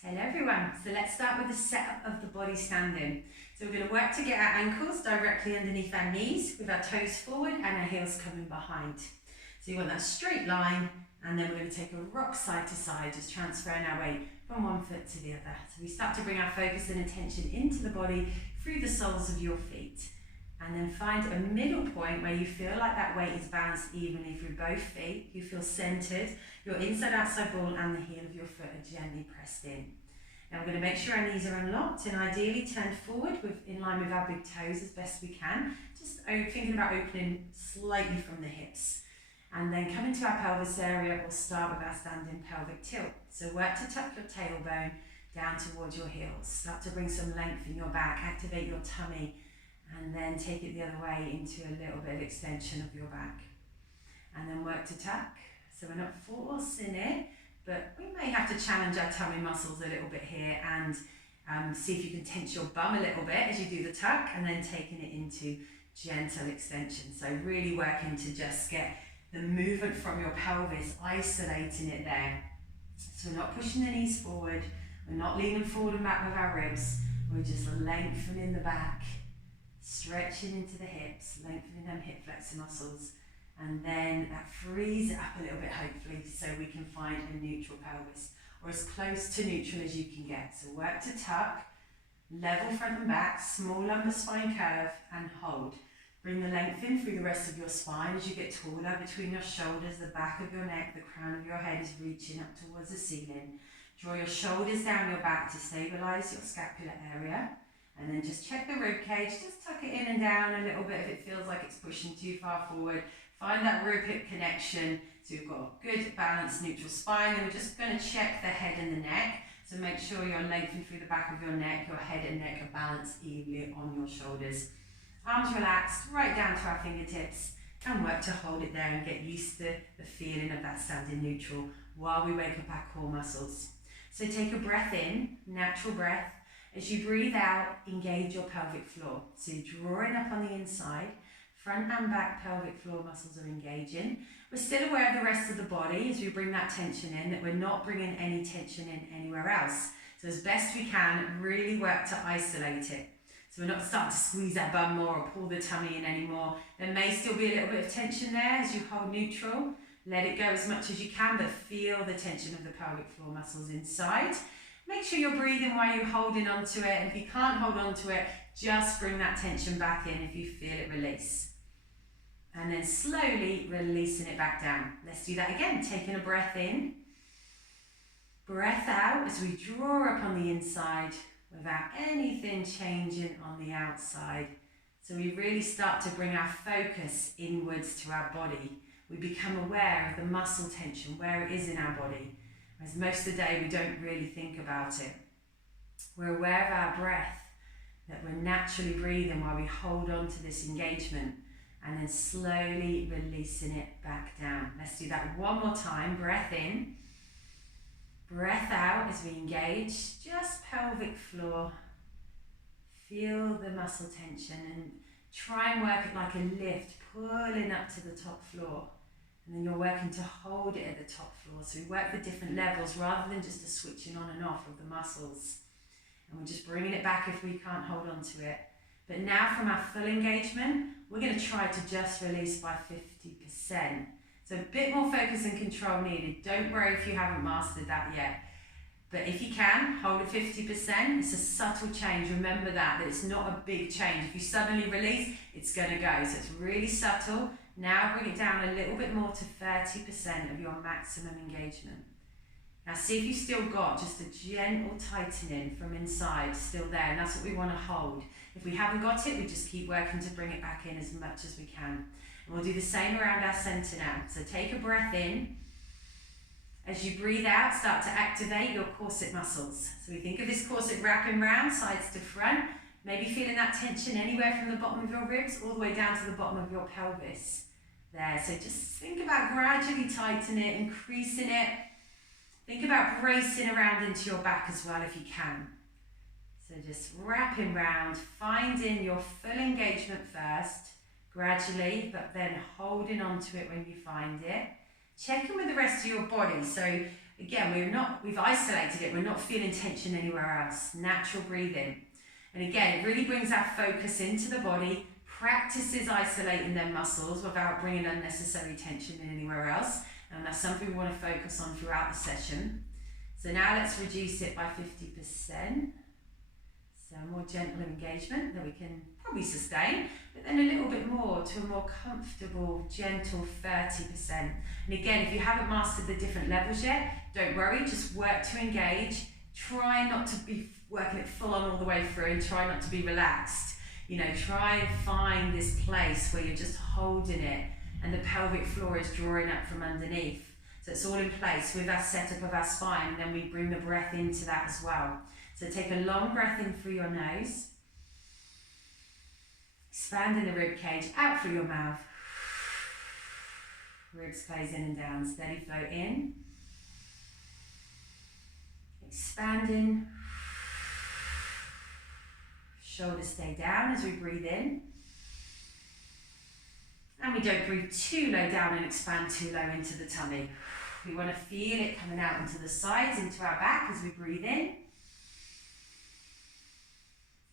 Hello everyone, so let's start with the setup of the body standing. So we're going to work to get our ankles directly underneath our knees with our toes forward and our heels coming behind. So you want that straight line, and then we're going to take a rock side to side, just transferring our weight from one foot to the other. So we start to bring our focus and attention into the body through the soles of your feet. And then find a middle point where you feel like that weight is balanced evenly through both feet. You feel centered, your inside-outside ball and the heel of your foot are gently pressed in. Now we're going to make sure our knees are unlocked and ideally turned forward in line with our big toes as best we can. Just thinking about opening slightly from the hips. And then come into our pelvis area, we'll start with our standing pelvic tilt. So work to tuck your tailbone down towards your heels. Start to bring some length in your back, activate your tummy, and then take it the other way into a little bit of extension of your back. And then work to tuck. So we're not forcing it, but we may have to challenge our tummy muscles a little bit here and see if you can tense your bum a little bit as you do the tuck, and then taking it into gentle extension. So really working to just get the movement from your pelvis, isolating it there. So we're not pushing the knees forward, we're not leaning forward and back with our ribs, we're just lengthening the back, stretching into the hips, lengthening them hip flexor muscles, and then that frees it up a little bit hopefully so we can find a neutral pelvis, or as close to neutral as you can get. So work to tuck, level front and back, small lumbar spine curve, and hold. Bring the length in through the rest of your spine as you get taller between your shoulders, the back of your neck, the crown of your head is reaching up towards the ceiling. Draw your shoulders down your back to stabilise your scapular area. And then just check the rib cage, just tuck it in and down a little bit if it feels like it's pushing too far forward. Find that rib hip connection so you've got good balanced neutral spine. And we're just going to check the head and the neck. So make sure you're lengthened through the back of your neck, your head and neck are balanced evenly on your shoulders. Arms relaxed, right down to our fingertips, and work to hold it there and get used to the feeling of that standing neutral while we wake up our core muscles. So take a breath in, natural breath. As you breathe out, engage your pelvic floor. So you're drawing up on the inside, front and back pelvic floor muscles are engaging. We're still aware of the rest of the body as we bring that tension in, that we're not bringing any tension in anywhere else. So as best we can, really work to isolate it. So we're not starting to squeeze that bum more or pull the tummy in anymore. There may still be a little bit of tension there as you hold neutral. Let it go as much as you can, but feel the tension of the pelvic floor muscles inside. Make sure you're breathing while you're holding onto it. And if you can't hold onto it, just bring that tension back in if you feel it release. And then slowly releasing it back down. Let's do that again. Taking a breath in. Breath out as we draw up on the inside without anything changing on the outside. So we really start to bring our focus inwards to our body. We become aware of the muscle tension, where it is in our body. Whereas most of the day we don't really think about it. We're aware of our breath, that we're naturally breathing while we hold on to this engagement, and then slowly releasing it back down. Let's do that one more time. Breath in, breath out as we engage, just pelvic floor. Feel the muscle tension and try and work it like a lift, pulling up to the top floor. And then you're working to hold it at the top floor. So we work the different levels rather than just a switching on and off of the muscles. And we're just bringing it back if we can't hold on to it. But now from our full engagement, we're going to try to just release by 50%. So a bit more focus and control needed. Don't worry if you haven't mastered that yet. But if you can, hold at 50%. It's a subtle change. Remember that it's not a big change. If you suddenly release, it's going to go. So it's really subtle. Now bring it down a little bit more to 30% of your maximum engagement. Now see if you've still got just a gentle tightening from inside still there, and that's what we want to hold. If we haven't got it, we just keep working to bring it back in as much as we can. And we'll do the same around our center now. So take a breath in. As you breathe out, start to activate your corset muscles. So we think of this corset wrapping round, sides to front, maybe feeling that tension anywhere from the bottom of your ribs all the way down to the bottom of your pelvis. There, so just think about gradually tightening it, increasing it. Think about bracing around into your back as well if you can. So just wrapping round, finding your full engagement first, gradually, but then holding on to it when you find it. Check in with the rest of your body. So Again, we've isolated it, we're not feeling tension anywhere else. Natural breathing. And again, it really brings our focus into the body, practices isolating them muscles without bringing unnecessary tension in anywhere else. And that's something we want to focus on throughout the session. So now let's reduce it by 50%. So a more gentle engagement that we can probably sustain, but then a little bit more to a more comfortable, gentle 30%. And again, if you haven't mastered the different levels yet, don't worry, just work to engage. Try not to be working it full on all the way through and try not to be relaxed. You know, try and find this place where you're just holding it and the pelvic floor is drawing up from underneath. So it's all in place with our setup of our spine, and then we bring the breath into that as well. So take a long breath in through your nose, expanding the rib cage out through your mouth. Ribs close in and down, steady flow in. Expanding. Shoulders stay down as we breathe in. And we don't breathe too low down and expand too low into the tummy. We want to feel it coming out into the sides, into our back as we breathe in.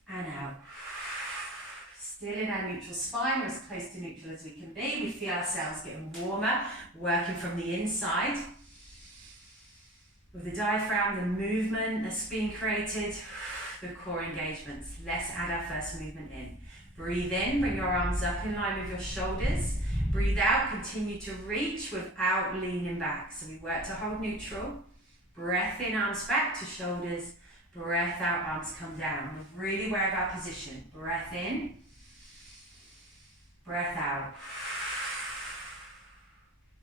And out. Still in our neutral spine, we're as close to neutral as we can be. We feel ourselves getting warmer, working from the inside. With the diaphragm, the movement that's being created, the core engagements. Let's add our first movement in. Breathe in, bring your arms up in line with your shoulders. Breathe out, continue to reach without leaning back. So we work to hold neutral. Breath in, arms back to shoulders. Breath out, arms come down. We're really aware of our position. Breath in. Breath out.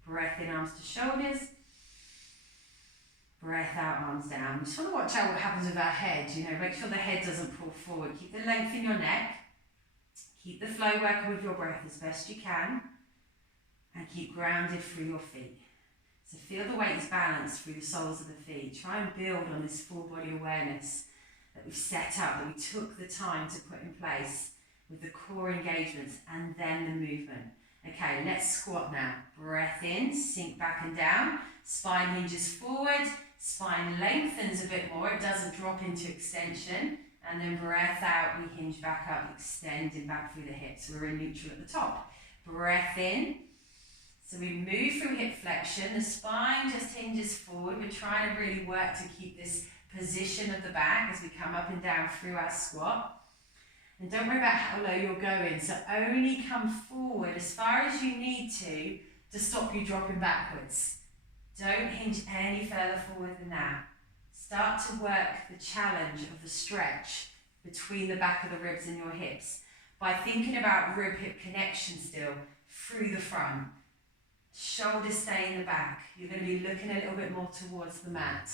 Breath in, arms to shoulders. Breath out, arms down. We just want to watch out what happens with our head. You know, make sure the head doesn't pull forward. Keep the length in your neck. Keep the flow working with your breath as best you can. And keep grounded through your feet. So feel the weight is balanced through the soles of the feet. Try and build on this full body awareness that we've set up, that we took the time to put in place with the core engagements and then the movement. Okay, let's squat now. Breath in, sink back and down. Spine hinges forward. Spine lengthens a bit more. It doesn't drop into extension. And then breath out, we hinge back up, extending back through the hips. We're in neutral at the top. Breath in. So we move through hip flexion, the spine just hinges forward. We're trying to really work to keep this position of the back as we come up and down through our squat. And don't worry about how low you're going, so only come forward as far as you need to stop you dropping backwards. Don't hinge any further forward than that. Start to work the challenge of the stretch between the back of the ribs and your hips by thinking about rib-hip connection still through the front. Shoulders stay in the back. You're going to be looking a little bit more towards the mat.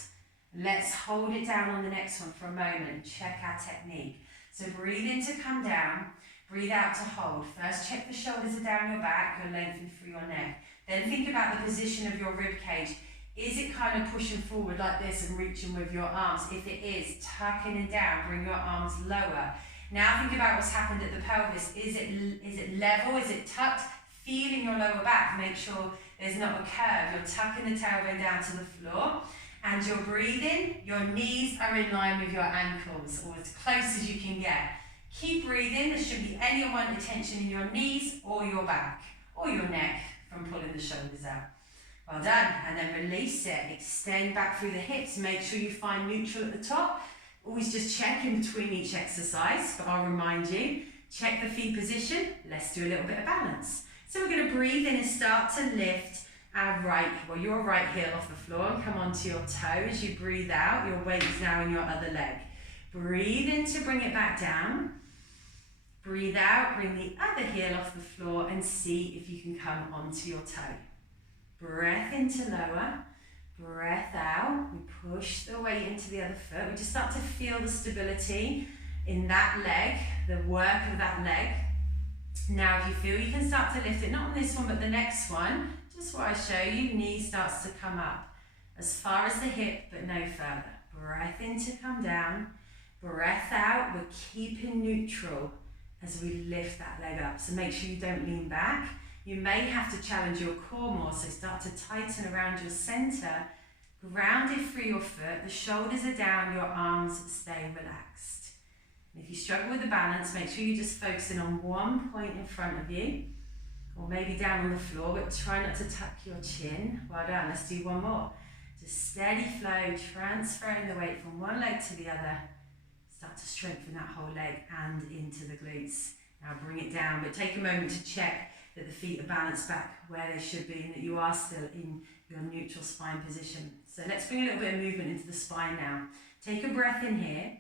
Let's hold it down on the next one for a moment and check our technique. So breathe in to come down, breathe out to hold. First check the shoulders are down your back, you're lengthened through your neck. Then think about the position of your rib cage. Is it kind of pushing forward like this and reaching with your arms? If it is, tuck in and down, bring your arms lower. Now think about what's happened at the pelvis. Is it level? Is it tucked? Feeling your lower back, make sure there's not a curve. You're tucking the tailbone down to the floor and you're breathing. Your knees are in line with your ankles or as close as you can get. Keep breathing. There shouldn't be any unwanted tension in your knees or your back or your neck from pulling the shoulders out. Well done. And then release it. Extend back through the hips. Make sure you find neutral at the top. Always just check in between each exercise, but I'll remind you, check the feet position. Let's do a little bit of balance. So we're going to breathe in and start to lift your right heel off the floor and come onto your toe. As you breathe out, your weight is now in your other leg. Breathe in to bring it back down. Breathe out, bring the other heel off the floor and see if you can come onto your toe. Breath in to lower. Breath out. We push the weight into the other foot. We just start to feel the stability in that leg, the work of that leg. Now, if you feel you can start to lift it, not on this one, but the next one, just what I show you, knee starts to come up as far as the hip, but no further. Breath in to come down, breath out, we're keeping neutral as we lift that leg up. So make sure you don't lean back. You may have to challenge your core more, so start to tighten around your center Grounded through your foot, the shoulders are down, your arms stay relaxed. And if you struggle with the balance, make sure you're just focusing on one point in front of you, or maybe down on the floor, but try not to tuck your chin. Well done, let's do one more. Just steady flow, transferring the weight from one leg to the other. Start to strengthen that whole leg and into the glutes. Now bring it down, but take a moment to check that the feet are balanced back where they should be and that you are still in your neutral spine position. So let's bring a little bit of movement into the spine now. Take a breath in here.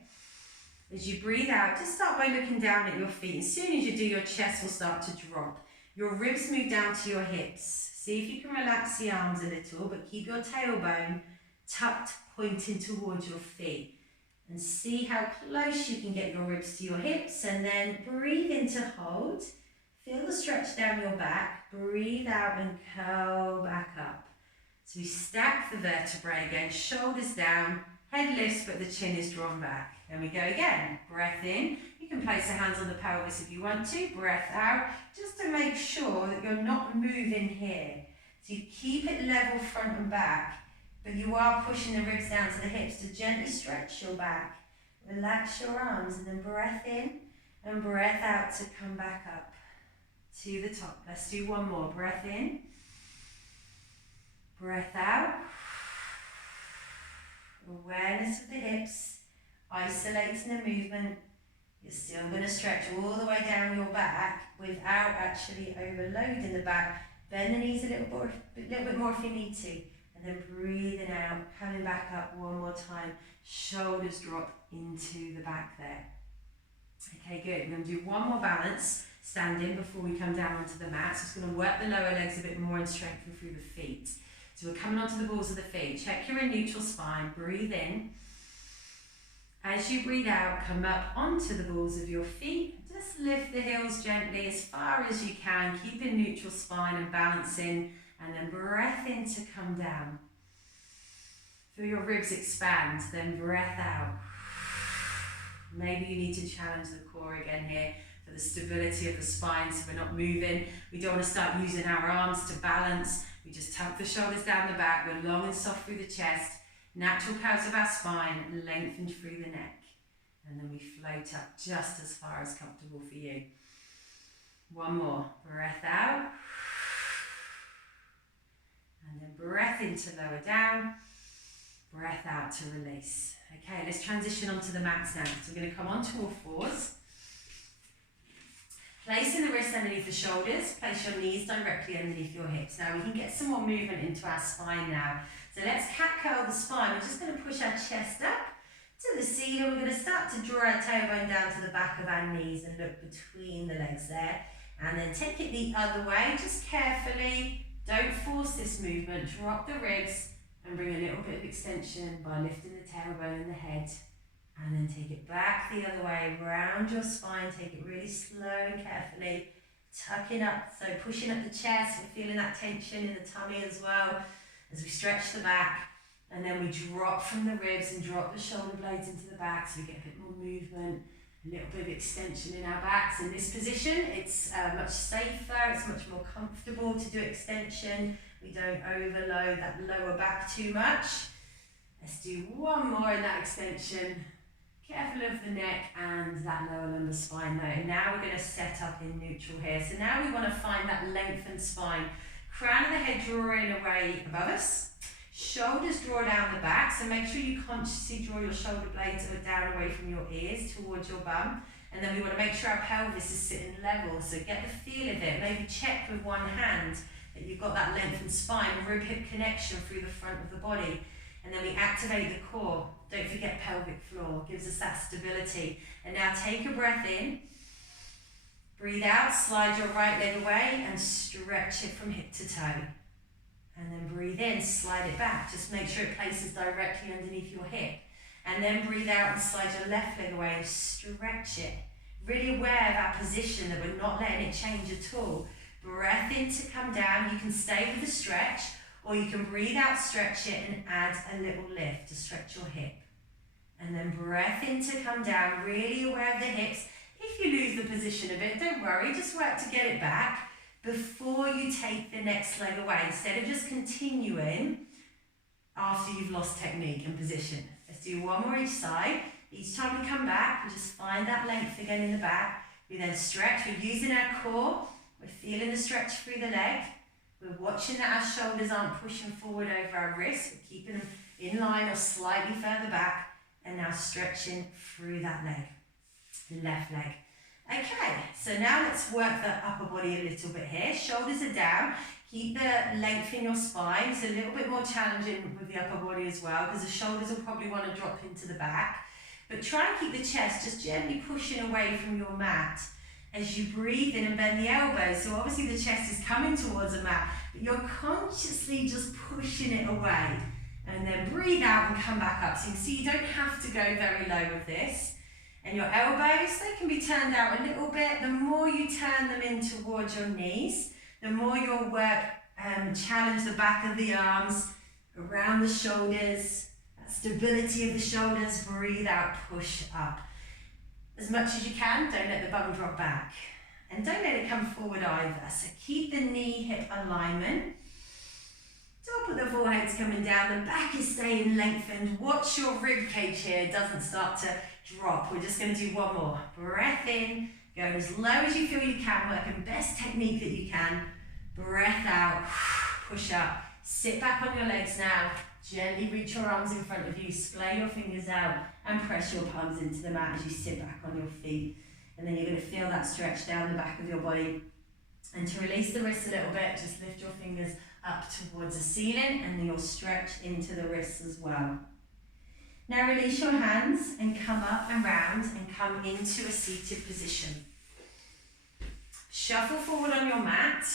As you breathe out, just start by looking down at your feet. As soon as you do, your chest will start to drop. Your ribs move down to your hips. See if you can relax the arms a little, but keep your tailbone tucked, pointing towards your feet. And see how close you can get your ribs to your hips, and then breathe in to hold. Feel the stretch down your back. Breathe out and curl back up. So we stack the vertebrae again, shoulders down, head lifts, but the chin is drawn back. Then we go again. Breath in. You can place the hands on the pelvis if you want to. Breath out, just to make sure that you're not moving here. So you keep it level front and back, but you are pushing the ribs down to the hips to gently stretch your back. Relax your arms, and then breath in and breath out to come back up to the top. Let's do one more. Breath in, breath out. Awareness of the hips, isolating the movement. You're still going to stretch all the way down your back without actually overloading the back. Bend the knees a little bit more if you need to. And then breathing out, coming back up one more time. Shoulders drop into the back there. Okay, good. We're going to do one more balance, standing, before we come down onto the mat. So it's going to work the lower legs a bit more and strengthen through the feet. So we're coming onto the balls of the feet. Check you're in neutral spine. Breathe in. As you breathe out, come up onto the balls of your feet. Just lift the heels gently as far as you can. Keep in neutral spine and balancing. And then breath in to come down. Feel your ribs expand, then breath out. Maybe you need to challenge the core again here for the stability of the spine so we're not moving. We don't want to start using our arms to balance. We just tuck the shoulders down the back. We're long and soft through the chest. Natural curves of our spine, lengthen through the neck. And then we float up just as far as comfortable for you. One more. Breath out. And then breath in to lower down, breath out to release. Okay, let's transition onto the mats now. So we're going to come onto all fours. Placing the wrists underneath the shoulders, place your knees directly underneath your hips. Now we can get some more movement into our spine now. So let's cat curl the spine. We're just going to push our chest up to the ceiling. We're going to start to draw our tailbone down to the back of our knees and look between the legs there. And then take it the other way, just carefully. Don't force this movement. Drop the ribs and bring a little bit of extension by lifting the tailbone and the head. And then take it back the other way, round your spine. Take it really slow and carefully. Tucking up, so pushing up the chest. We're feeling that tension in the tummy as well as we stretch the back. And then we drop from the ribs and drop the shoulder blades into the back so we get a bit more movement. A little bit of extension in our backs. In this position, it's much safer, it's much more comfortable to do extension. We don't overload that lower back too much. Let's do one more in that extension. Careful of the neck and that lower lumbar spine though. Now we're going to set up in neutral here. So now we want to find that lengthened spine. Crown of the head drawing away above us. Shoulders draw down the back, so make sure you consciously draw your shoulder blades down away from your ears towards your bum. And then we want to make sure our pelvis is sitting level, so get the feel of it. Maybe check with one hand that you've got that lengthened spine, rib-hip connection through the front of the body. And then we activate the core. Don't forget pelvic floor, gives us that stability. And now take a breath in. Breathe out, slide your right leg away and stretch it from hip to toe. And then breathe in, slide it back. Just make sure it places directly underneath your hip. And then breathe out and slide your left leg away and stretch it. Really aware of our position, that we're not letting it change at all. Breath in to come down. You can stay with the stretch, or you can breathe out, stretch it, and add a little lift to stretch your hip. And then breath in to come down, really aware of the hips. If you lose the position a bit, don't worry, just work to get it back before you take the next leg away. Instead of just continuing after you've lost technique and position. Let's do one more each side. Each time we come back, we just find that length again in the back. We then stretch, we're using our core, we're feeling the stretch through the leg. We're watching that our shoulders aren't pushing forward over our wrists, we're keeping them in line or slightly further back, and now stretching through that leg, left leg. Okay, so now let's work the upper body a little bit here. Shoulders are down. Keep the length in your spine. It's a little bit more challenging with the upper body as well because the shoulders will probably want to drop into the back. But try and keep the chest just gently pushing away from your mat as you breathe in and bend the elbows. So obviously the chest is coming towards the mat, but you're consciously just pushing it away. And then breathe out and come back up. So you can see you don't have to go very low with this. And your elbows, they can be turned out a little bit. The more you turn them in towards your knees, the more you'll work challenge the back of the arms, around the shoulders, that stability of the shoulders. Breathe out, push up. As much as you can, don't let the bum drop back. And don't let it come forward either. So keep the knee-hip alignment. Top of the forehead's coming down, the back is staying lengthened. Watch your rib cage here, it doesn't start to drop. We're just going to do one more. Breath in, go as low as you feel you can, working best technique that you can. Breath out, push up. Sit back on your legs now. Gently reach your arms in front of you, splay your fingers out and press your palms into the mat as you sit back on your feet. And then you're going to feel that stretch down the back of your body. And to release the wrists a little bit, just lift your fingers up towards the ceiling and then you'll stretch into the wrists as well. Now release your hands and come up and round and come into a seated position. Shuffle forward on your mat.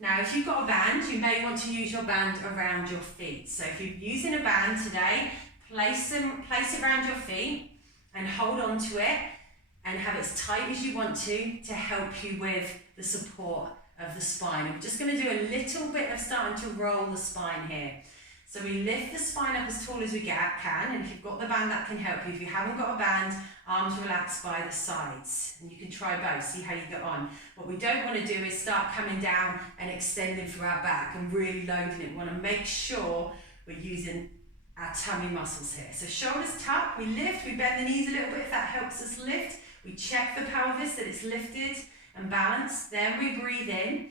Now if you've got a band, you may want to use your band around your feet. So if you're using a band today, place it around your feet and hold on to it and have it as tight as you want to help you with the support of the spine. We're just going to do a little bit of starting to roll the spine here. So we lift the spine up as tall as we can, and if you've got the band that can help you. If you haven't got a band, arms relaxed by the sides, and you can try both, see how you get on. What we don't want to do is start coming down and extending through our back and really loading it. We want to make sure we're using our tummy muscles here. So shoulders tuck, we lift, we bend the knees a little bit if that helps us lift. We check the pelvis that it's lifted and balanced. Then we breathe in.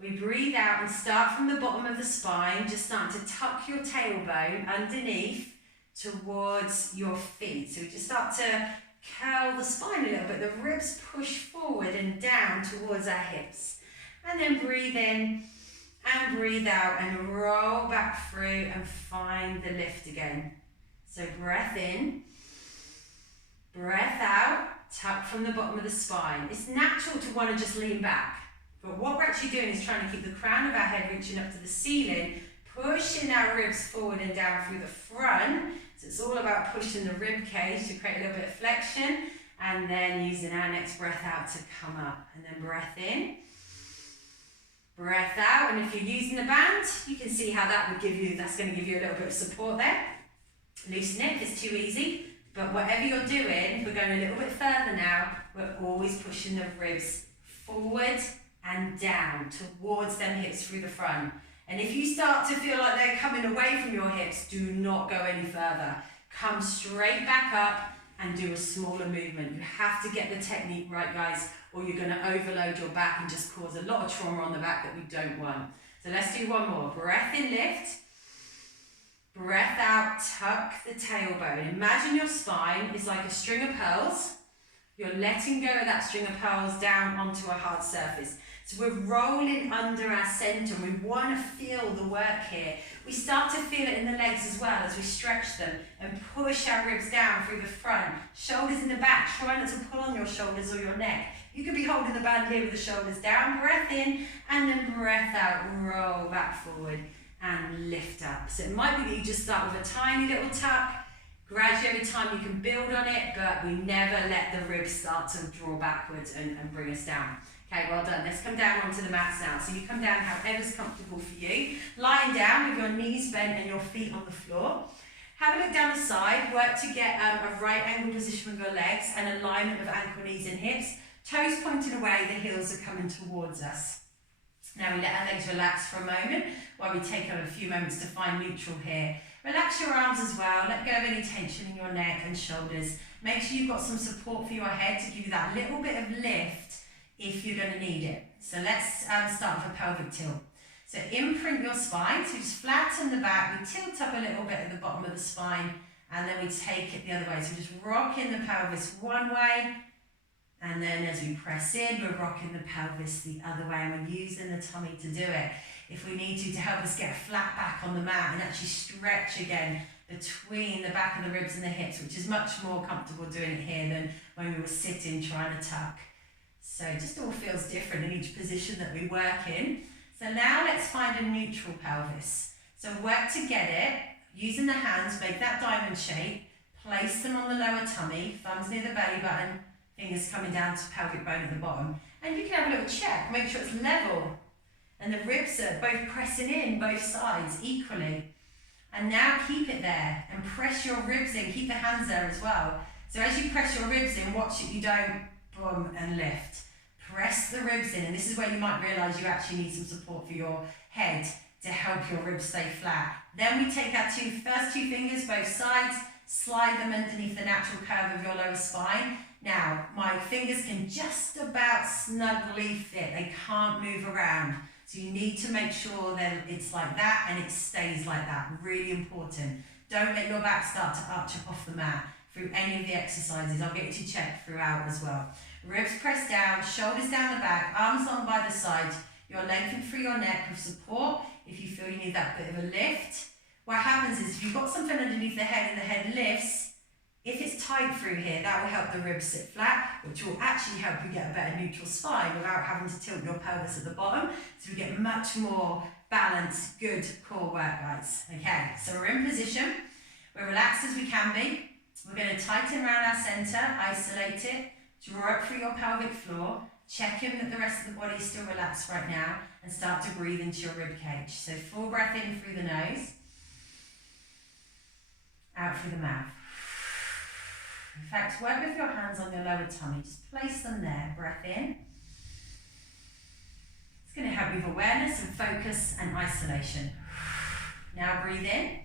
We breathe out and start from the bottom of the spine, just starting to tuck your tailbone underneath towards your feet. So we just start to curl the spine a little bit. The ribs push forward and down towards our hips. And then breathe in and breathe out and roll back through and find the lift again. So breath in, breath out, tuck from the bottom of the spine. It's natural to want to just lean back. But what we're actually doing is trying to keep the crown of our head reaching up to the ceiling, pushing our ribs forward and down through the front. So it's all about pushing the rib cage to create a little bit of flexion, and then using our next breath out to come up. And then breath in, breath out. And if you're using the band, you can see how that would give you, that's going to give you a little bit of support there. Loosen it if it's too easy. But whatever you're doing, if we're going a little bit further now, we're always pushing the ribs forward and down towards them hips through the front. And if you start to feel like they're coming away from your hips, do not go any further. Come straight back up and do a smaller movement. You have to get the technique right, guys, or you're going to overload your back and just cause a lot of trauma on the back that we don't want. So let's do one more. Breath in, lift. Breath out, tuck the tailbone. Imagine your spine is like a string of pearls. You're letting go of that string of pearls down onto a hard surface. So we're rolling under our center. We want to feel the work here. We start to feel it in the legs as well as we stretch them and push our ribs down through the front. Shoulders in the back. Try not to pull on your shoulders or your neck. You could be holding the band here with the shoulders down. Breath in and then breath out. Roll back forward and lift up. So it might be that you just start with a tiny little tuck. Gradually every time you can build on it, but we never let the ribs start to draw backwards and bring us down. Okay, well done. Let's come down onto the mats now. So you come down however's comfortable for you. Lying down with your knees bent and your feet on the floor. Have a look down the side. Work to get a right angle position with your legs and alignment of ankle, knees and hips. Toes pointing away, the heels are coming towards us. Now we let our legs relax for a moment while we take a few moments to find neutral here. Relax your arms as well, let go of any tension in your neck and shoulders. Make sure you've got some support for your head to give you that little bit of lift if you're going to need it. So let's start with a pelvic tilt. So imprint your spine, so just flatten the back, we tilt up a little bit at the bottom of the spine, and then we take it the other way. So just rocking the pelvis one way, and then as we press in, we're rocking the pelvis the other way, and we're using the tummy to do it. If we need to help us get flat back on the mat and actually stretch again between the back of the ribs and the hips, which is much more comfortable doing it here than when we were sitting trying to tuck. So it just all feels different in each position that we work in. So now let's find a neutral pelvis. So work to get it, using the hands, make that diamond shape, place them on the lower tummy, thumbs near the belly button, fingers coming down to pelvic bone at the bottom. And you can have a little check, make sure it's level. And the ribs are both pressing in, both sides, equally. And now keep it there and press your ribs in, keep the hands there as well. So as you press your ribs in, watch it, you don't boom and lift. Press the ribs in, and this is where you might realise you actually need some support for your head to help your ribs stay flat. Then we take our first two fingers, both sides, slide them underneath the natural curve of your lower spine. Now, my fingers can just about snugly fit, they can't move around. So you need to make sure that it's like that and it stays like that, really important. Don't let your back start to arch up off the mat through any of the exercises. I'll get you to check throughout as well. Ribs pressed down, shoulders down the back, arms on by the side. You're lengthened through your neck with support if you feel you need that bit of a lift. What happens is if you've got something underneath the head and the head lifts, if it's tight through here, that will help the ribs sit flat, which will actually help you get a better neutral spine without having to tilt your pelvis at the bottom. So we get much more balanced, good core work, guys. Okay, so we're in position. We're relaxed as we can be. We're going to tighten around our centre, isolate it, draw up through your pelvic floor, check in that the rest of the body is still relaxed right now, and start to breathe into your rib cage. So full breath in through the nose, out through the mouth. In fact, work with your hands on your lower tummy. Just place them there. Breath in. It's going to help you with awareness and focus and isolation. Now breathe in.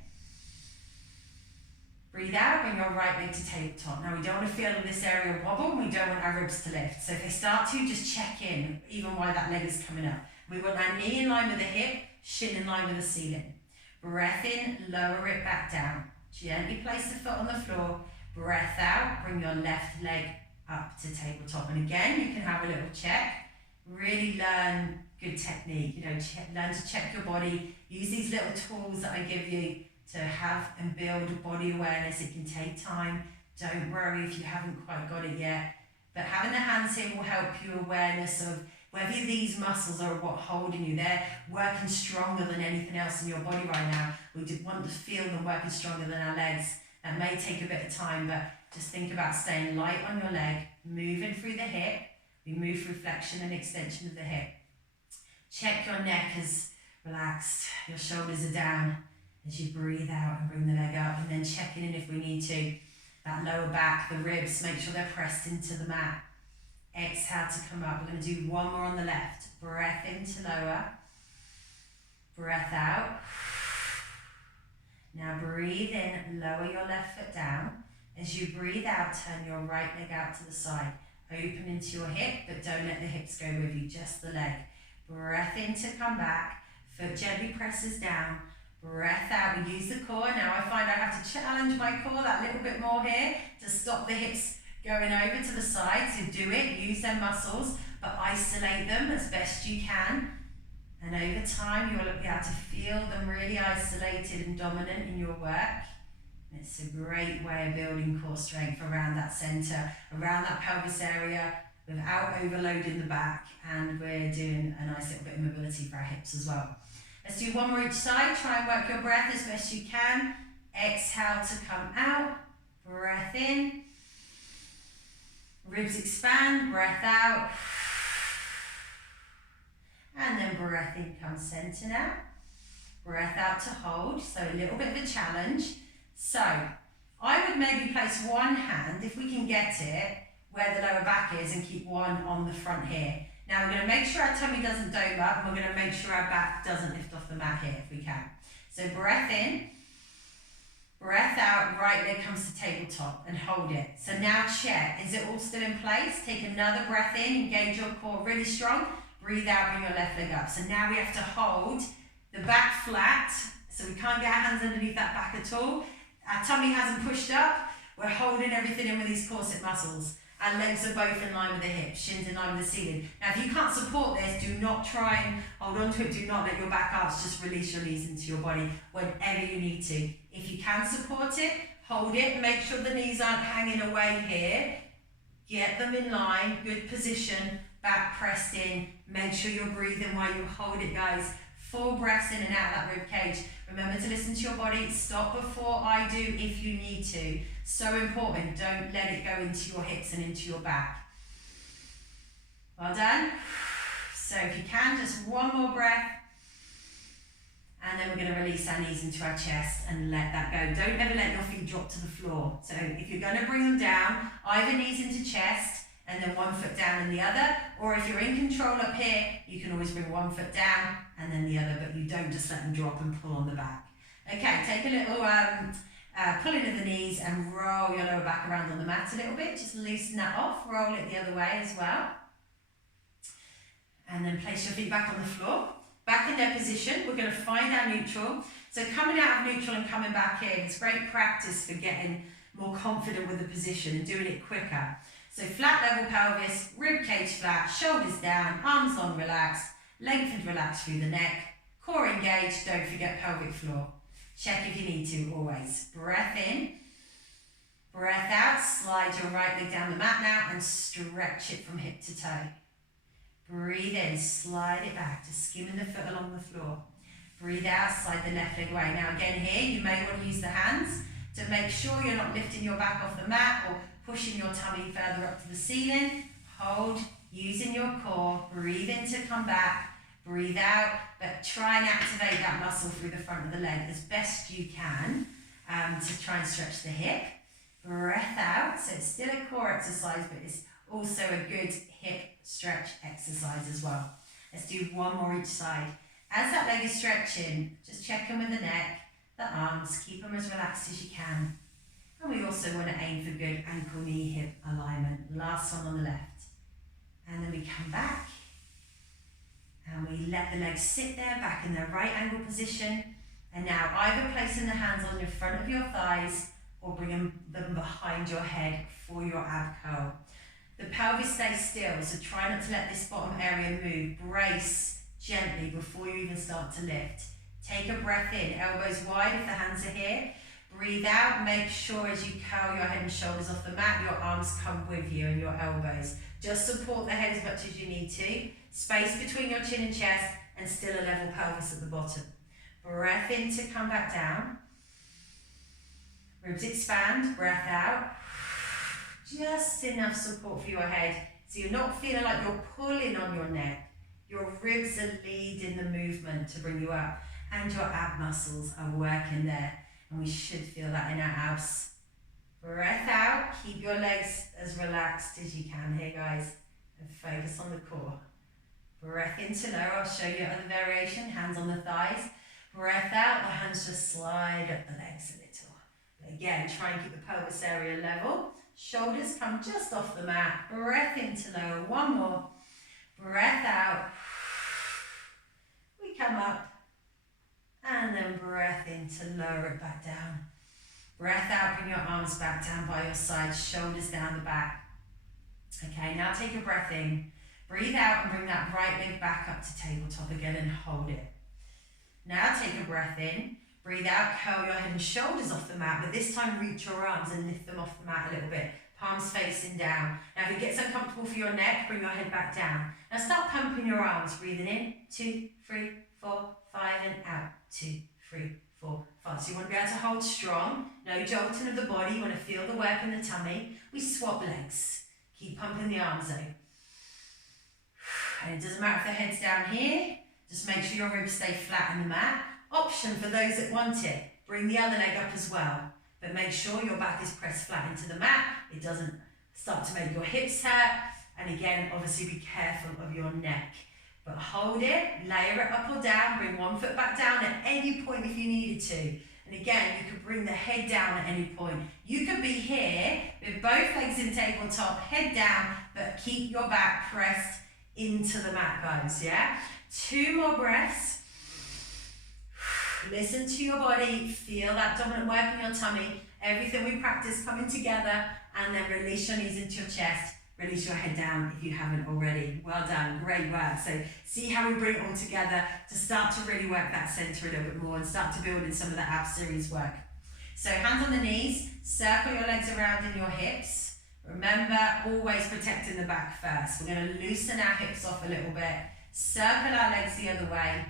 Breathe out, bring your right leg to tabletop. Now we don't want to feel this area wobble, and we don't want our ribs to lift. So if they start to, just check in, even while that leg is coming up. We want our knee in line with the hip, shin in line with the ceiling. Breath in, lower it back down. Gently place the foot on the floor. Breath out, bring your left leg up to tabletop. And again, you can have a little check. Really learn good technique. Learn to check your body. Use these little tools that I give you to have and build body awareness. It can take time. Don't worry if you haven't quite got it yet. But having the hands here will help you awareness of whether these muscles are what holding you. They're working stronger than anything else in your body right now. We want to feel them working stronger than our legs. That may take a bit of time, but just think about staying light on your leg, moving through the hip. We move through flexion and extension of the hip. Check your neck is relaxed, your shoulders are down as you breathe out and bring the leg up, and then checking in if we need to. That lower back, the ribs, make sure they're pressed into the mat. Exhale to come up. We're going to do one more on the left. Breath in to lower. Breath out. Now breathe in, lower your left foot down. As you breathe out, turn your right leg out to the side. Open into your hip, but don't let the hips go with you, just the leg. Breath in to come back. Foot gently presses down. Breath out, we use the core. Now I find I have to challenge my core that little bit more here to stop the hips going over to the side. So do it, use their muscles, but isolate them as best you can. And over time, you'll be able to feel them really isolated and dominant in your work. And it's a great way of building core strength around that centre, around that pelvis area, without overloading the back. And we're doing a nice little bit of mobility for our hips as well. Let's do one more each side. Try and work your breath as best you can. Exhale to come out. Breath in. Ribs expand. Breath out. And then breath in, come centre now. Breath out to hold, so a little bit of a challenge. So, I would maybe place one hand, if we can get it, where the lower back is, and keep one on the front here. Now we're going to make sure our tummy doesn't dome up, and we're going to make sure our back doesn't lift off the mat here if we can. So breath in, breath out, right leg comes to tabletop and hold it. So now check, is it all still in place? Take another breath in, engage your core really strong. Breathe out, bring your left leg up. So now we have to hold the back flat, so we can't get our hands underneath that back at all. Our tummy hasn't pushed up. We're holding everything in with these corset muscles. Our legs are both in line with the hips, shins in line with the ceiling. Now if you can't support this, do not try and hold on to it. Do not let your back arch, just release your knees into your body whenever you need to. If you can support it, hold it. Make sure the knees aren't hanging away here. Get them in line, good position, back pressed in. Make sure you're breathing while you hold it, guys. 4 breaths in and out of that rib cage. Remember to listen to your body. Stop before I do if you need to. So important. Don't let it go into your hips and into your back. Well done. So if you can, just one more breath. And then we're going to release our knees into our chest and let that go. Don't ever let your feet drop to the floor. So if you're going to bring them down, either knees into chest and then one foot down and the other. Or if you're in control up here, you can always bring one foot down and then the other, but you don't just let them drop and pull on the back. Okay, take a little pull into the knees and roll your lower back around on the mat a little bit. Just loosen that off, roll it the other way as well. And then place your feet back on the floor. Back in their position, we're going to find our neutral. So coming out of neutral and coming back in, it's great practice for getting more confident with the position and doing it quicker. So flat level pelvis, rib cage flat, shoulders down, arms long relaxed, lengthened relaxed through the neck, core engaged, don't forget pelvic floor. Check if you need to, always. Breath in, breath out, slide your right leg down the mat now and stretch it from hip to toe. Breathe in, slide it back, just skimming the foot along the floor. Breathe out, slide the left leg away. Now again here, you may want to use the hands to make sure you're not lifting your back off the mat or pushing your tummy further up to the ceiling. Hold, using your core, breathe in to come back. Breathe out, but try and activate that muscle through the front of the leg as best you can to try and stretch the hip. Breath out, so it's still a core exercise, but it's also a good hip stretch exercise as well. Let's do one more each side. As that leg is stretching, just check in with the neck, the arms, keep them as relaxed as you can. And we also want to aim for good ankle, knee, hip alignment. Last one on the left. And then we come back. And we let the legs sit there, back in their right angle position. And now either placing the hands on the front of your thighs or bringing them behind your head for your ab curl. The pelvis stays still, so try not to let this bottom area move. Brace gently before you even start to lift. Take a breath in, elbows wide if the hands are here. Breathe out, make sure as you curl your head and shoulders off the mat, your arms come with you and your elbows. Just support the head as much as you need to. Space between your chin and chest and still a level pelvis at the bottom. Breath in to come back down. Ribs expand, breath out. Just enough support for your head so you're not feeling like you're pulling on your neck. Your ribs are leading the movement to bring you up and your ab muscles are working there. And we should feel that in our abs. Breath out, keep your legs as relaxed as you can here, guys, and focus on the core. Breath into lower, I'll show you other variation, hands on the thighs. Breath out, the hands just slide up the legs a little. But again, try and keep the pelvis area level. Shoulders come just off the mat. Breath into lower, one more. Breath out. We come up. And then breath in to lower it back down. Breath out, bring your arms back down by your sides, shoulders down the back. Okay, now take a breath in. Breathe out and bring that right leg back up to tabletop again and hold it. Now take a breath in. Breathe out, curl your head and shoulders off the mat, but this time reach your arms and lift them off the mat a little bit. Palms facing down. Now if it gets uncomfortable for your neck, bring your head back down. Now start pumping your arms, breathing in, 2, 3, 4, 5, and out. 2, 3, 4, 5. So you want to be able to hold strong. No jolting of the body. You want to feel the work in the tummy. We swap legs. Keep pumping the arms out. And it doesn't matter if the head's down here. Just make sure your ribs stay flat on the mat. Option for those that want it. Bring the other leg up as well. But make sure your back is pressed flat into the mat. It doesn't start to make your hips hurt. And again, obviously be careful of your neck. But hold it, layer it up or down, bring one foot back down at any point if you needed to. And again, you could bring the head down at any point. You could be here with both legs in tabletop, head down, but keep your back pressed into the mat, guys, yeah? 2 more breaths. Listen to your body, feel that dominant work in your tummy, everything we practice coming together, and then release your knees into your chest. Release your head down if you haven't already. Well done, great work. So see how we bring it all together to start to really work that center a little bit more and start to build in some of the ab series work. So hands on the knees, circle your legs around in your hips. Remember, always protecting the back first. We're going to loosen our hips off a little bit, circle our legs the other way,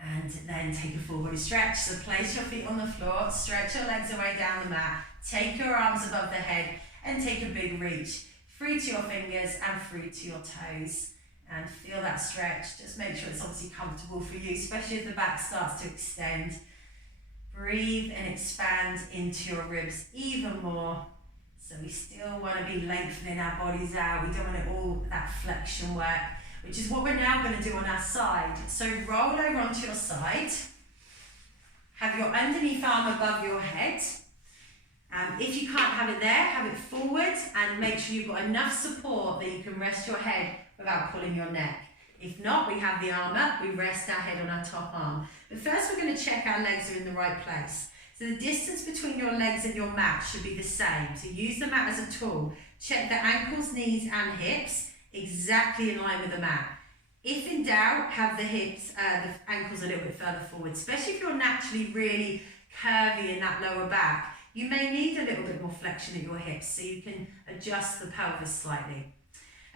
and then take a full body stretch. So place your feet on the floor, stretch your legs away down the mat, take your arms above the head, and take a big reach, free to your fingers and free to your toes. And feel that stretch. Just make sure it's obviously comfortable for you, especially if the back starts to extend. Breathe and expand into your ribs even more. So we still want to be lengthening our bodies out. We don't want it all that flexion work, which is what we're now going to do on our side. So roll over onto your side. Have your underneath arm above your head. If you can't have it there, have it forward and make sure you've got enough support that you can rest your head without pulling your neck. If not, we have the arm up, we rest our head on our top arm. But first we're going to check our legs are in the right place. So the distance between your legs and your mat should be the same. So use the mat as a tool. Check the ankles, knees and hips exactly in line with the mat. If in doubt, have the hips, the ankles a little bit further forward, especially if you're naturally really curvy in that lower back. You may need a little bit more flexion at your hips so you can adjust the pelvis slightly.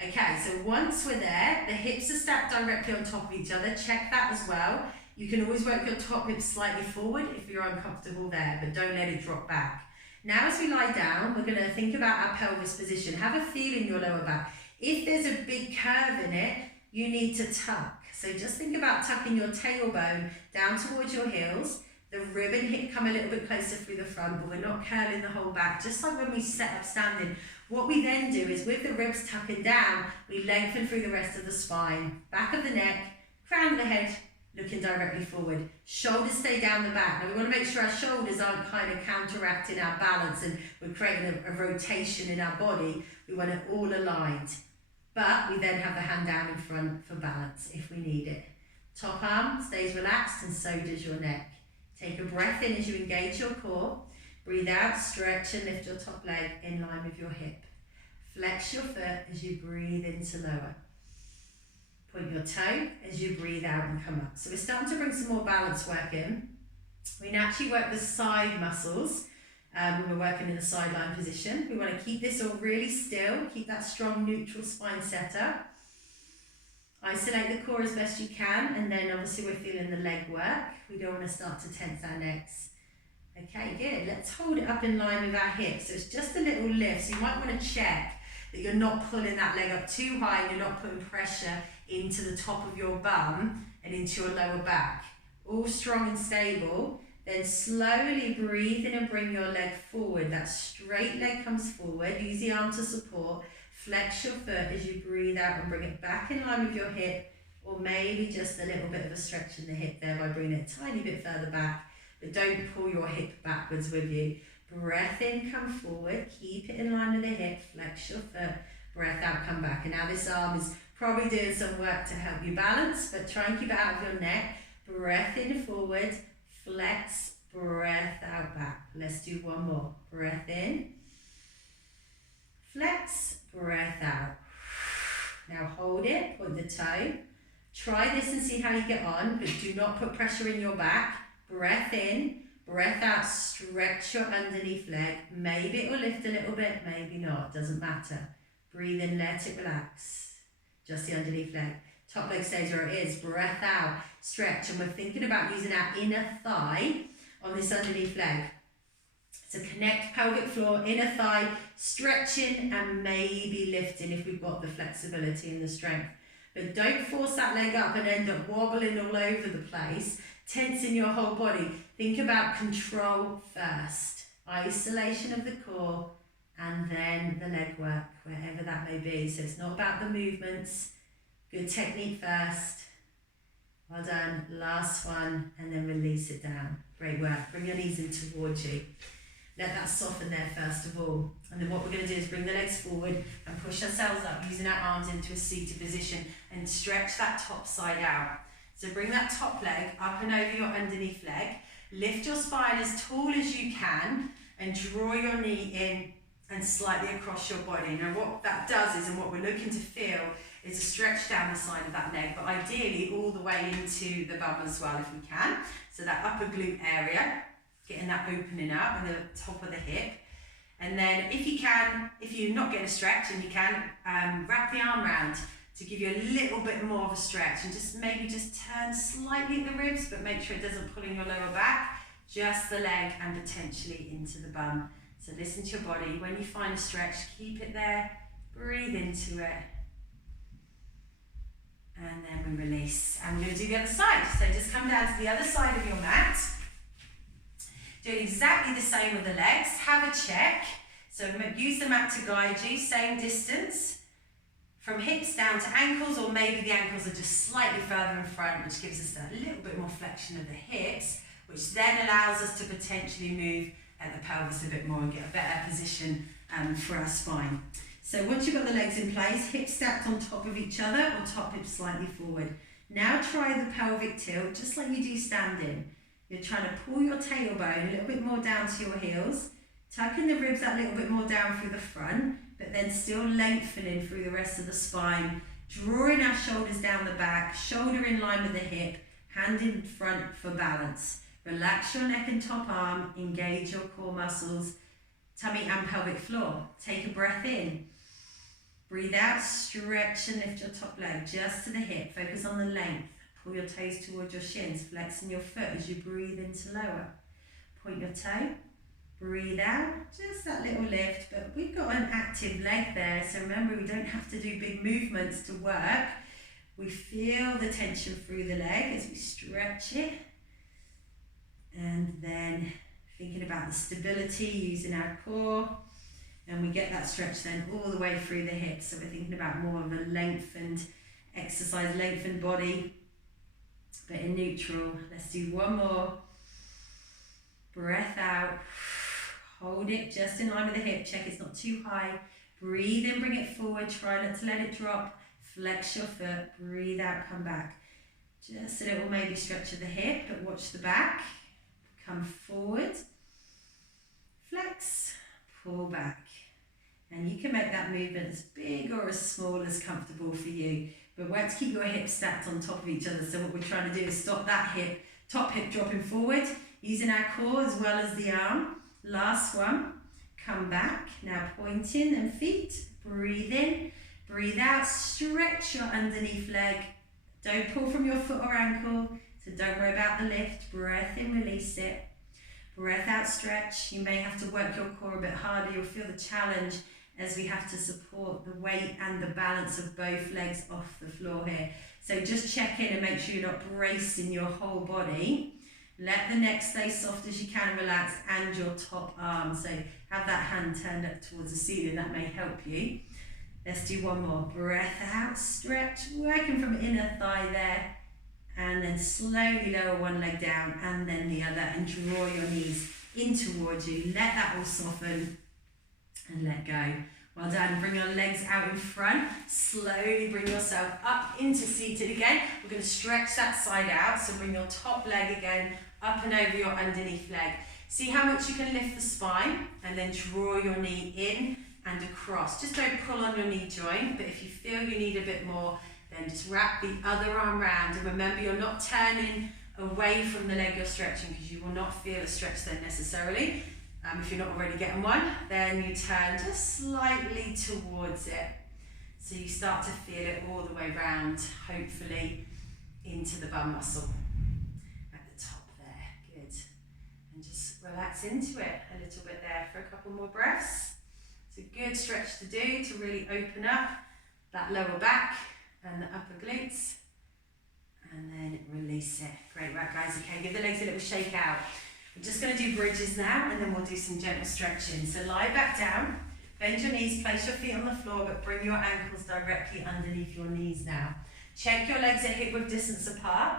Okay, so once we're there, the hips are stacked directly on top of each other. Check that as well. You can always work your top hips slightly forward if you're uncomfortable there, but don't let it drop back. Now as we lie down, we're going to think about our pelvis position. Have a feel in your lower back. If there's a big curve in it, you need to tuck. So just think about tucking your tailbone down towards your heels. The rib and hip come a little bit closer through the front, but we're not curling the whole back. Just like when we set up standing. What we then do is with the ribs tucking down, we lengthen through the rest of the spine. Back of the neck, crown of the head, looking directly forward. Shoulders stay down the back. Now we want to make sure our shoulders aren't kind of counteracting our balance and we're creating a rotation in our body. We want it all aligned. But we then have the hand down in front for balance if we need it. Top arm stays relaxed and so does your neck. Take a breath in as you engage your core. Breathe out, stretch and lift your top leg in line with your hip. Flex your foot as you breathe in to lower. Point your toe as you breathe out and come up. So we're starting to bring some more balance work in. We naturally work the side muscles when we're working in a sideline position. We want to keep this all really still, keep that strong neutral spine set up. Isolate the core as best you can, and then obviously we're feeling the leg work. We don't want to start to tense our necks. Okay, good. Let's hold it up in line with our hips. So it's just a little lift. So you might want to check that you're not pulling that leg up too high and you're not putting pressure into the top of your bum and into your lower back. All strong and stable. Then slowly breathe in and bring your leg forward. That straight leg comes forward. Use the arm to support. Flex your foot as you breathe out and bring it back in line with your hip, or maybe just a little bit of a stretch in the hip there by bringing it a tiny bit further back, but don't pull your hip backwards with you. Breath in, come forward, keep it in line with the hip, flex your foot, breath out, come back. And now this arm is probably doing some work to help you balance, but try and keep it out of your neck. Breath in forward, flex, breath out back. Let's do one more. Breath in, flex, breath out. Now hold it, point the toe. Try this and see how you get on, but do not put pressure in your back. Breath in, breath out, stretch your underneath leg. Maybe it will lift a little bit, maybe not, doesn't matter. Breathe in, let it relax. Just the underneath leg. Top leg stays where it is. Breath out, stretch, and we're thinking about using our inner thigh on this underneath leg. So connect pelvic floor, inner thigh, stretching and maybe lifting if we've got the flexibility and the strength. But don't force that leg up and end up wobbling all over the place, tensing your whole body. Think about control first. Isolation of the core, and then the leg work, wherever that may be. So it's not about the movements. Good technique first. Well done. Last one, and then release it down. Great work. Bring your knees in towards you. Let that soften there first of all. And then what we're going to do is bring the legs forward and push ourselves up using our arms into a seated position and stretch that top side out. So bring that top leg up and over your underneath leg. Lift your spine as tall as you can and draw your knee in and slightly across your body. Now what that does is, and what we're looking to feel, is a stretch down the side of that leg, but ideally all the way into the bum as well if we can. So that upper glute area, getting that opening up and the top of the hip. And then if you can, if you're not getting a stretch and you can, wrap the arm round to give you a little bit more of a stretch, and just maybe just turn slightly at the ribs, but make sure it doesn't pull in your lower back, just the leg and potentially into the bum. So listen to your body. When you find a stretch, keep it there, breathe into it, and then we release. And we're going to do the other side. So just come down to the other side of your mat. Doing exactly the same with the legs. Have a check. So use the mat to guide you, same distance from hips down to ankles, or maybe the ankles are just slightly further in front, which gives us a little bit more flexion of the hips, which then allows us to potentially move at the pelvis a bit more and get a better position for our spine. So once you've got the legs in place, hips stacked on top of each other or top hips slightly forward. Now try the pelvic tilt, just like you do standing. You're trying to pull your tailbone a little bit more down to your heels, tucking the ribs that little bit more down through the front, but then still lengthening through the rest of the spine, drawing our shoulders down the back, shoulder in line with the hip, hand in front for balance. Relax your neck and top arm, engage your core muscles, tummy and pelvic floor. Take a breath in. Breathe out, stretch and lift your top leg just to the hip. Focus on the length. Pull your toes towards your shins, flexing your foot as you breathe into lower. Point your toe, breathe out, just that little lift, but we've got an active leg there, so remember we don't have to do big movements to work. We feel the tension through the leg as we stretch it, and then thinking about the stability using our core, and we get that stretch then all the way through the hips, so we're thinking about more of a lengthened exercise, lengthened body, but in neutral. Let's do one more. Breath out. Hold it just in line with the hip. Check it's not too high. Breathe in, bring it forward. Try not to let it drop. Flex your foot. Breathe out, come back. Just a little maybe stretch of the hip, but watch the back. Come forward. Flex. Pull back. And you can make that movement as big or as small as comfortable for you. But work to keep your hips stacked on top of each other. So what we're trying to do is stop that hip, top hip dropping forward, using our core as well as the arm. Last one, come back. Now pointing and feet, breathe in, breathe out, stretch your underneath leg. Don't pull from your foot or ankle, so don't worry about the lift. Breath in, release it. Breath out, stretch. You may have to work your core a bit harder. You'll feel the challenge as we have to support the weight and the balance of both legs off the floor here. So just check in and make sure you're not bracing your whole body. Let the neck stay soft as you can and relax, and your top arm. So have that hand turned up towards the ceiling, that may help you. Let's do one more. Breath out, stretch, working from inner thigh there. And then slowly lower one leg down and then the other, and draw your knees in towards you. Let that all soften and let go. Well done. Bring your legs out in front. Slowly bring yourself up into seated again. We're going to stretch that side out. So bring your top leg again up and over your underneath leg. See how much you can lift the spine, and then draw your knee in and across. Just don't pull on your knee joint, but if you feel you need a bit more, then just wrap the other arm round. And remember, you're not turning away from the leg you're stretching, because you will not feel a stretch then necessarily. If you're not already getting one, then you turn just slightly towards it. So you start to feel it all the way round, hopefully into the bum muscle at the top there. Good. And just relax into it a little bit there for a couple more breaths. It's a good stretch to do to really open up that lower back and the upper glutes. And then release it. Great work, guys. Okay, give the legs a little shake out. We're just going to do bridges now, and then we'll do some gentle stretching. So lie back down, Bend your knees, place your feet on the floor, but bring your ankles directly underneath your knees now. Check your legs are hip width distance apart,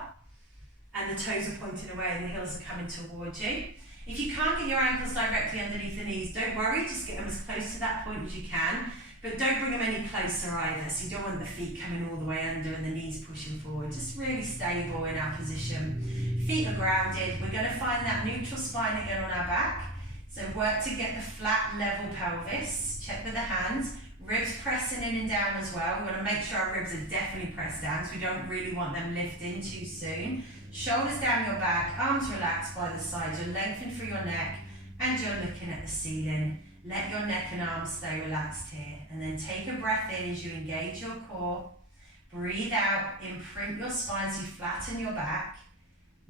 and the toes are pointing away and the heels are coming towards you. If you can't get your ankles directly underneath the knees, don't worry, just get them as close to that point as you can, but don't bring them any closer either, so you don't want the feet coming all the way under and the knees pushing forward. Just really stable in our position. Feet are grounded. We're going to find that neutral spine again on our back. So work to get the flat, level pelvis. Check with the hands. Ribs pressing in and down as well. We want to make sure our ribs are definitely pressed down, so we don't really want them lifting too soon. Shoulders down your back, arms relaxed by the sides. You're lengthened through your neck and you're looking at the ceiling. Let your neck and arms stay relaxed here. And then take a breath in as you engage your core. Breathe out, imprint your spine so you flatten your back.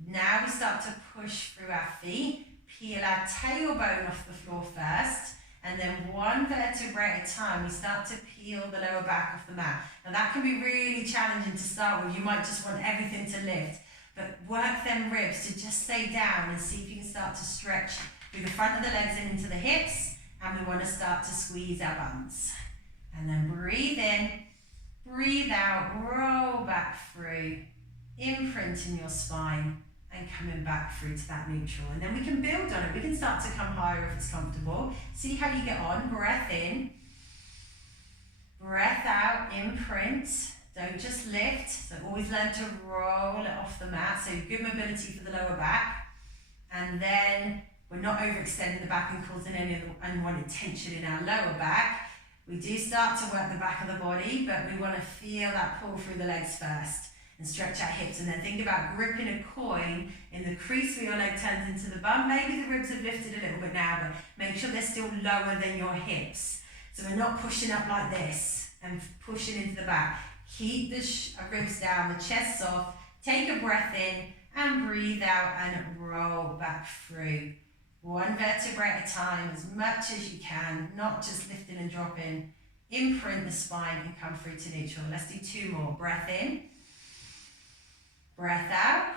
Now we start to push through our feet. Peel our tailbone off the floor first. And then one vertebrae at a time, we start to peel the lower back off the mat. Now that can be really challenging to start with. You might just want everything to lift. But work them ribs to just stay down and see if you can start to stretch through the front of the legs and into the hips. And we want to start to squeeze our bums. And then breathe in, breathe out, roll back through, imprinting your spine and coming back through to that neutral. And then we can build on it. We can start to come higher if it's comfortable. See how you get on. Breath in, breath out, imprint. Don't just lift. So always learn to roll it off the mat. So good mobility for the lower back. And then we're not overextending the back and causing any unwanted tension in our lower back. We do start to work the back of the body, but we want to feel that pull through the legs first and stretch our hips. And then think about gripping a coin in the crease where your leg turns into the bum. Maybe the ribs have lifted a little bit now, but make sure they're still lower than your hips. So we're not pushing up like this and pushing into the back. Keep the ribs down, the chest soft. Take a breath in and breathe out and roll back through. One vertebrae at a time, as much as you can, not just lifting and dropping. Imprint the spine and come through to neutral. Let's do two more. Breath in, breath out.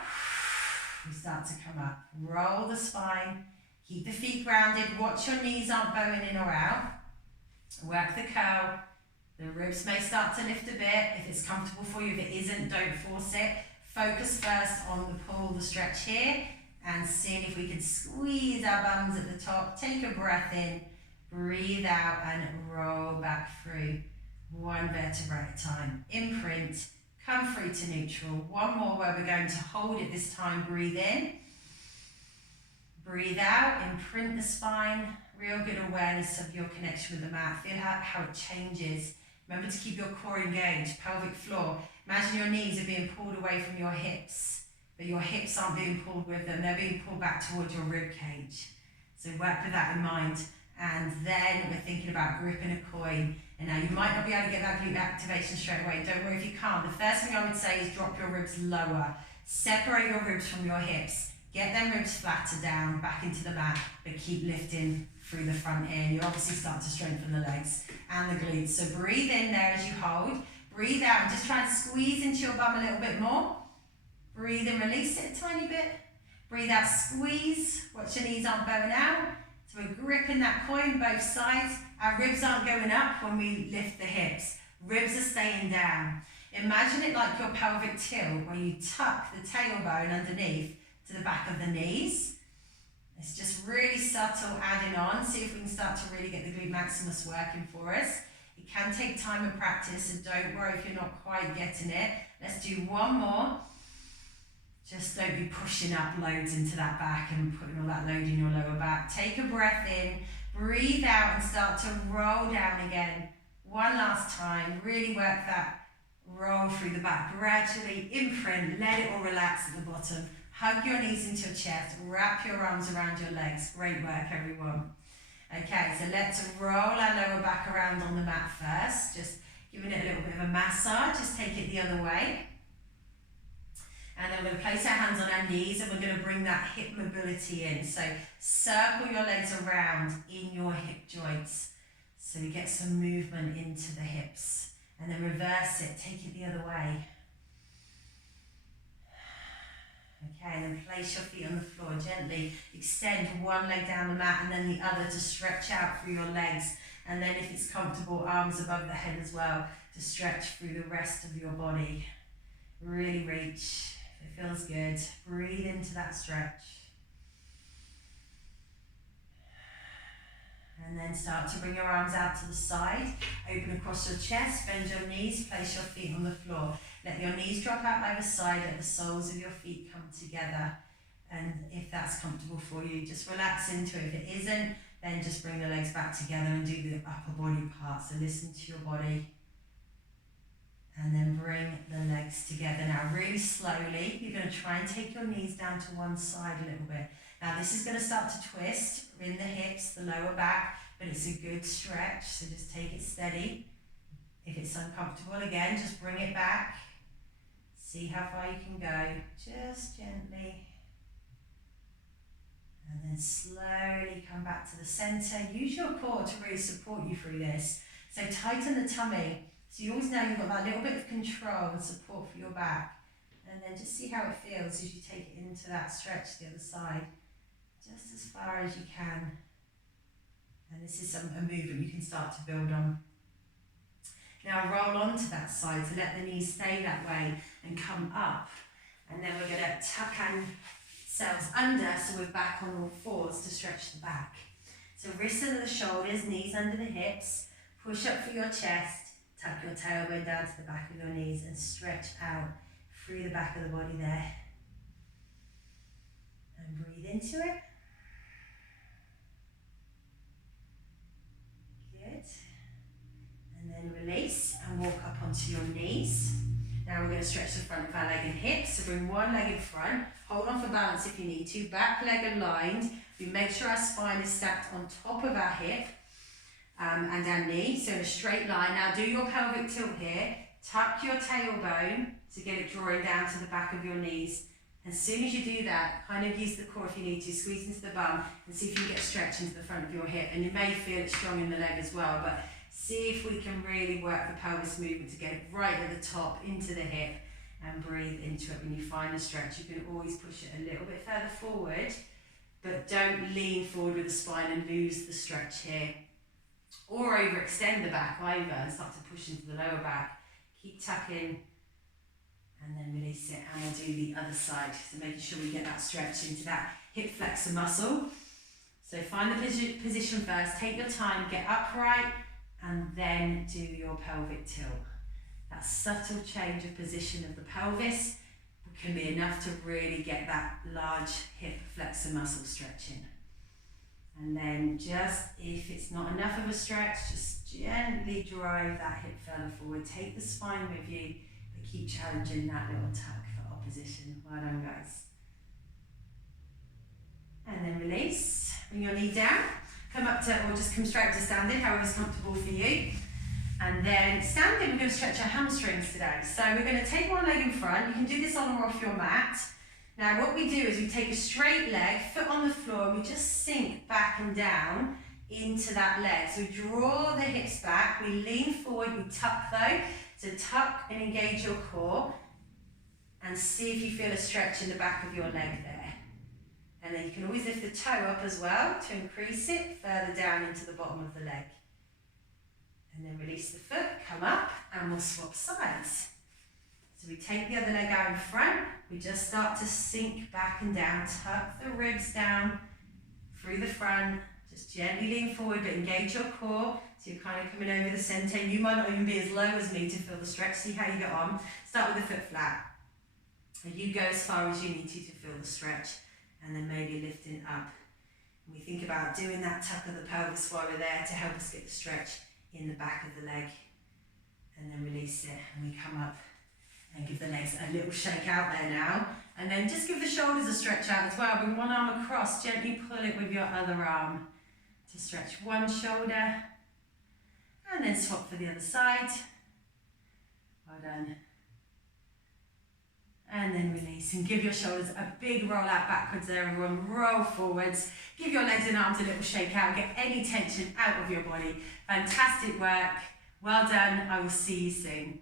We start to come up. Roll the spine, keep the feet grounded. Watch your knees aren't bowing in or out. Work the curl. The ribs may start to lift a bit. If it's comfortable for you, if it isn't, don't force it. Focus first on the pull, the stretch here, and seeing if we can squeeze our bums at the top. Take a breath in, breathe out, and roll back through. One vertebrae at a time. Imprint, come through to neutral. One more where we're going to hold it this time. Breathe in, breathe out, imprint the spine. Real good awareness of your connection with the mat. Feel how it changes. Remember to keep your core engaged, pelvic floor. Imagine your knees are being pulled away from your hips, but your hips aren't being pulled with them. They're being pulled back towards your rib cage. So work with that in mind. And then we're thinking about gripping a coin. And now you might not be able to get that glute activation straight away. Don't worry if you can't. The first thing I would say is drop your ribs lower. Separate your ribs from your hips. Get them ribs flatter down, back into the mat, but keep lifting through the front here. And you obviously start to strengthen the legs and the glutes. So breathe in there as you hold. Breathe out and just try and squeeze into your bum a little bit more. Breathe in, release it a tiny bit. Breathe out, squeeze. Watch your knees aren't bowing out. So we're gripping that coin both sides. Our ribs aren't going up when we lift the hips. Ribs are staying down. Imagine it like your pelvic tilt, where you tuck the tailbone underneath to the back of the knees. It's just really subtle adding on. See if we can start to really get the glute maximus working for us. It can take time and practice, so don't worry if you're not quite getting it. Let's do one more. Just don't be pushing up loads into that back and putting all that load in your lower back. Take a breath in, breathe out and start to roll down again. One last time, really work that roll through the back. Gradually imprint, let it all relax at the bottom. Hug your knees into your chest, wrap your arms around your legs. Great work, everyone. Okay, so let's roll our lower back around on the mat first, just giving it a little bit of a massage. Just take it the other way. And then we're going to place our hands on our knees and we're going to bring that hip mobility in. So circle your legs around in your hip joints. So you get some movement into the hips. And then reverse it, take it the other way. Okay, and then place your feet on the floor gently. Extend one leg down the mat and then the other to stretch out through your legs And then if it's comfortable, arms above the head as well, to stretch through the rest of your body. Really reach, if it feels good, breathe into that stretch. And then start to bring your arms out to the side, open across your chest, bend your knees, place your feet on the floor. Let your knees drop out by the side, let the soles of your feet come together. And if that's comfortable for you, just relax into it. If it isn't, then just bring the legs back together and do the upper body part. So listen to your body. And then bring the legs together. Now really slowly, you're going to try and take your knees down to one side a little bit. Now this is going to start to twist in the hips, the lower back, but it's a good stretch, so just take it steady. If it's uncomfortable, again, just bring it back. See how far you can go, just gently. And then slowly come back to the center. Use your core to really support you through this. So tighten the tummy. So you always know you've got that little bit of control and support for your back. And then just see how it feels as you take it into that stretch to the other side. Just as far as you can. And this is a movement you can start to build on. Now roll onto that side, so let the knees stay that way and come up. And then we're going to tuck ourselves under, so we're back on all fours to stretch the back. So wrists under the shoulders, knees under the hips, push up for your chest, tuck your tailbone down to the back of your knees and stretch out through the back of the body there. And breathe into it. Good. And then release and walk up onto your knees. Now we're going to stretch the front of our leg and hips. So bring one leg in front. Hold on for balance if you need to. Back leg aligned. We make sure our spine is stacked on top of our hip and our knee. So in a straight line. Now do your pelvic tilt here. Tuck your tailbone to get it drawing down to the back of your knees. As soon as you do that, kind of use the core if you need to. Squeeze into the bum and see if you can get a stretch into the front of your hip. And you may feel it strong in the leg as well. But see if we can really work the pelvis movement to get it right at the top into the hip and breathe into it. When you find a stretch, you can always push it a little bit further forward, but don't lean forward with the spine and lose the stretch here. Or overextend the back either and start to push into the lower back. Keep tucking and then release it. And we'll do the other side. So making sure we get that stretch into that hip flexor muscle. So find the position first, take your time, get upright, and then do your pelvic tilt. That subtle change of position of the pelvis can be enough to really get that large hip flexor muscle stretching. And then just, if it's not enough of a stretch, just gently drive that hip further forward. Take the spine with you, but keep challenging that little tuck for opposition. Well done, guys. And then release. Bring your knee down. Come up to, or just come straight to standing, however's comfortable for you. And then standing, we're going to stretch our hamstrings today. So we're going to take one leg in front. You can do this on or off your mat. Now what we do is we take a straight leg, foot on the floor, and we just sink back and down into that leg. So we draw the hips back, we lean forward, we tuck though. So tuck and engage your core and see if you feel a stretch in the back of your leg there. And then you can always lift the toe up as well to increase it further down into the bottom of the leg. And then release the foot, come up, and we'll swap sides. So we take the other leg out in front, we just start to sink back and down, tuck the ribs down through the front, just gently lean forward, but engage your core. So you're kind of coming over the center. You might not even be as low as me to feel the stretch, see how you get on. Start with the foot flat. And you go as far as you need to feel the stretch. And then maybe lifting up. And we think about doing that tuck of the pelvis while we're there to help us get the stretch in the back of the leg. And then release it, and we come up and give the legs a little shake out there now. And then just give the shoulders a stretch out as well. Bring one arm across, gently pull it with your other arm to stretch one shoulder. And then swap for the other side. Well done. And then release and give your shoulders a big roll out backwards there, everyone. Roll forwards. Give your legs and arms a little shake out. Get any tension out of your body. Fantastic work. Well done. I will see you soon.